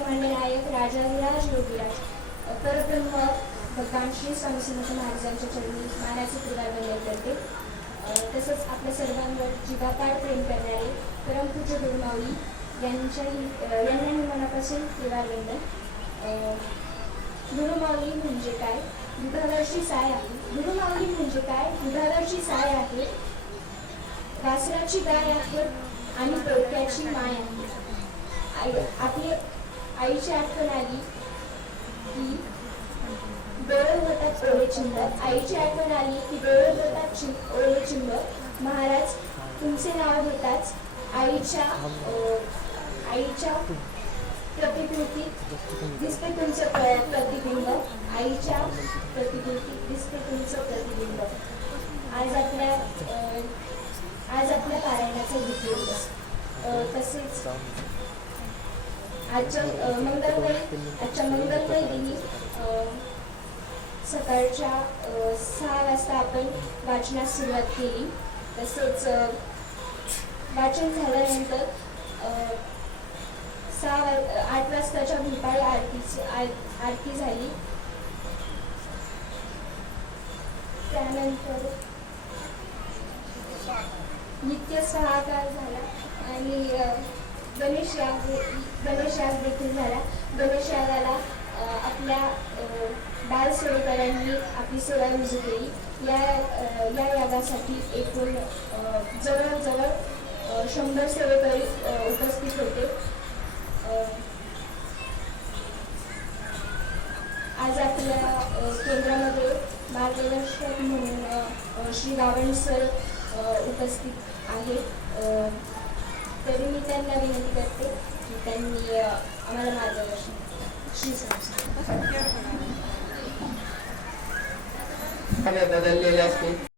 राजाधिराज योगीराज अ, परब्रह्म भगवान श्री स्वामी समर्थ महाराजांच्या चरणी मानाचे कृपा वंदन करते तसंच आपल्या सर्वांवर जीवापाड प्रेम करणारे परमपूज्य गुरुमाऊली यांच्याही यांनाही मनापासून त्रिवार वंदन गुरुमाऊली म्हणजे काय? दुधावरची साय आहे. गुरुमाऊली म्हणजे काय? दुधावरची साय आहे. वासराची गाय आहे आणि डोक्याची माय आहे. आपले आपली आईची आठवण आली की डोळे होतात ओले चिंब आईची आठवण आली की डोळे होतात चिं- ओले चिंब महाराज तुमचे नाव घेताच आईच्या आईच्या प्रतिकृतीत दिसते तुमचं प्रतिबिंब. आईच्या प्रतिकृतीत दिसते तुमचं प्रतिबिंब. आज आपल्या आज आपल्या पारायणाचा विद्युत तसेच आजच्या अं, मंगलमय आजच्या मंगलमय दिनी सकाळच्या सहा वाजता आपण वाचनास सुरुवात केली. तसेच वाचन झाल्यानंतर सहा वाज आठ वाजताच्या भूपाळी आरतीची आर- आरती झाली. त्यानंतर नित्य सहाकार झाला आणि गणेश याग गणेश याग देखील झाला. गणेश यागाला आपल्या बाल सेवेकरांनी आपली सेवा रुजू केली. या या यागासाठी एकूण जवळजवळ शंभर सेवेकरी उपस्थित होते. आज आपल्या केंद्रामध्ये मार्गदर्शक म्हणून श्री रावण सर उपस्थित आहेत. तरी मी त्यांना विनंती करते की त्यांनी आम्हाला मार्गदर्शन करावे.